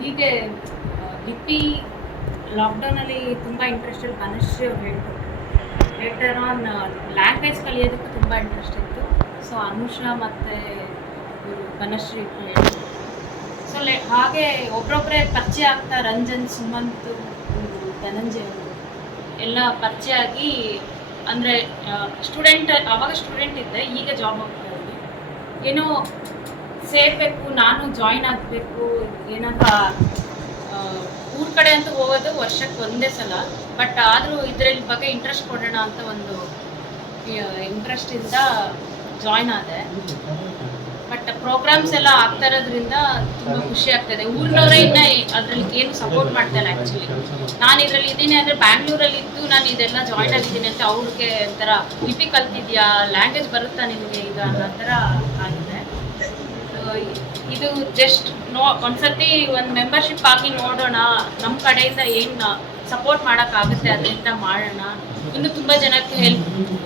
ಹೀಗೆ ಲಿಪಿ ಲಾಕ್ಡೌನಲ್ಲಿ ತುಂಬ ಇಂಟ್ರೆಸ್ಟೆಡ್ ತನುಶ್ರೀ ಅವ್ರು ಹೇಳ್ಕೊಟ್ರು. ಲೇಟರ್ ಆನ್ ಲ್ಯಾಂಗ್ವೇಜ್ ಕಲಿಯೋದಕ್ಕೂ ತುಂಬ ಇಂಟ್ರೆಸ್ಟ್ ಇತ್ತು. ಸೊ ಅನುಷಾ ಮತ್ತು ಇವರು ತನುಶ್ರೀ ಹೇಳಿದ್ರು. ಸೊ ಹಾಗೆ ಒಬ್ಬರೊಬ್ಬರೇ ಪರಿಚಯ ಆಗ್ತಾ ರಂಜನ್, ಸುಮಂತ್, ಧನಂಜಯ್ ಅವರು ಎಲ್ಲ ಪರಿಚಯ ಆಗಿ, ಅಂದರೆ ಸ್ಟೂಡೆಂಟ್, ಆವಾಗ ಸ್ಟೂಡೆಂಟ್ ಇದ್ದೆ, ಈಗ ಜಾಬ್ ಹೋಗ್ತಾ ಇದ್ದೆ. ಏನೋ ಸೇರಬೇಕು, ನಾನು ಜಾಯಿನ್ ಆಗಬೇಕು, ಏನಾದ್ರು ಊರ ಕಡೆ ಅಂತೂ ಹೋಗೋದು ವರ್ಷಕ್ಕೆ ಒಂದೇ ಸಲ. ಬಟ್ ಆದರೂ ಇದರಲ್ಲಿ ಬಗ್ಗೆ ಇಂಟ್ರೆಸ್ಟ್ ಕೊಡೋಣ ಅಂತ ಒಂದು ಇಂಟ್ರೆಸ್ಟಿಂದ ಜಾಯಿನ್ ಆದೆ. ಬಟ್ ಪ್ರೋಗ್ರಾಮ್ಸ್ ಎಲ್ಲ ಆಗ್ತಾ ಇರೋದ್ರಿಂದ ತುಂಬ ಖುಷಿ ಆಗ್ತದೆ. ಊರಿನವರೇ ಇನ್ನು ಅದರಲ್ಲಿ ಏನು ಸಪೋರ್ಟ್ ಮಾಡ್ತಾರೆ. ಆ್ಯಕ್ಚುಲಿ ನಾನು ಇದರಲ್ಲಿ ಇದ್ದೀನಿ ಅಂದರೆ ಬ್ಯಾಂಗ್ಳೂರಲ್ಲಿ ಇದ್ದು ನಾನು ಇದೆಲ್ಲ ಜಾಯಿನ್ ಆಗಿದ್ದೀನಿ ಅಂತ ಅವ್ರಿಗೆ ಒಂಥರ ಲಿಪಿ ಕಲ್ತಿದ್ಯಾ, ಲ್ಯಾಂಗ್ವೇಜ್ ಬರುತ್ತಾ ನಿಮಗೆ ಈಗ ಅನ್ನೋ ಥರ ಆಗಿದೆ. ಇದು ಜಸ್ಟ್ ಒಂದ್ಸತಿ ಒಂದು ಮೆಂಬರ್ಶಿಪ್ ಆಗಿ ನೋಡೋಣ, ನಮ್ಮ ಕಡೆಯಿಂದ ಏನು ಸಪೋರ್ಟ್ ಮಾಡೋಕ್ಕಾಗುತ್ತೆ ಅದರಿಂದ ಮಾಡೋಣ. ಇನ್ನೂ ತುಂಬ ಜನಕ್ಕೆ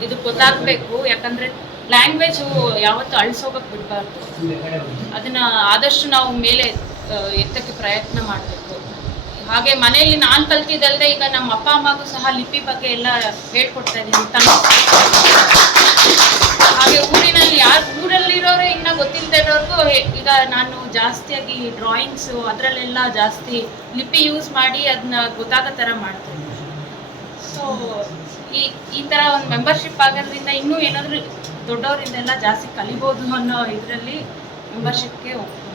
ಇದು ಗೊತ್ತಾಗಬೇಕು. ಯಾಕಂದರೆ ಲ್ಯಾಂಗ್ವೇಜು ಯಾವತ್ತೂ ಅಳಿಸೋಗಕ್ಕೆ ಬಿಡಬಾರ್ದು. ಅದನ್ನು ಆದಷ್ಟು ನಾವು ಮೇಲೆ ಎತ್ತಕ್ಕೆ ಪ್ರಯತ್ನ ಮಾಡಬೇಕು. ಹಾಗೆ ಮನೆಯಲ್ಲಿ ನಾನು ಕಲ್ತಿದ್ದಲ್ಲದೆ ಈಗ ನಮ್ಮ ಅಪ್ಪ ಅಮ್ಮಗೂ ಸಹ ಲಿಪಿ ಬಗ್ಗೆ ಎಲ್ಲ ಹೇಳ್ಕೊಡ್ತಾ ಇದ್ದೀನಿ. ಹಾಗೆ ಊರಿನಲ್ಲಿ ಊರಲ್ಲಿರೋರು ಇನ್ನೂ ಗೊತ್ತಿಲ್ಲದೆ ಇರೋರ್ಗೂ ಈಗ ನಾನು ಜಾಸ್ತಿಯಾಗಿ ಡ್ರಾಯಿಂಗ್ಸು ಅದರಲ್ಲೆಲ್ಲ ಜಾಸ್ತಿ ಲಿಪಿ ಯೂಸ್ ಮಾಡಿ ಅದನ್ನ ಗೊತ್ತಾಗೋ ಥರ ಮಾಡ್ತೀನಿ. ಸೊ ಈ ಥರ ಒಂದು ಮೆಂಬರ್ಶಿಪ್ ಆಗೋದ್ರಿಂದ ಇನ್ನೂ ಏನಾದರೂ ದೊಡ್ಡವರಿಂದೆಲ್ಲ ಜಾಸ್ತಿ ಕಲಿಬೋದು ಅನ್ನೋ ಇದರಲ್ಲಿ ಮೆಂಬರ್ಶಿಪ್ಗೆ ಹೋಗ್ತೀನಿ.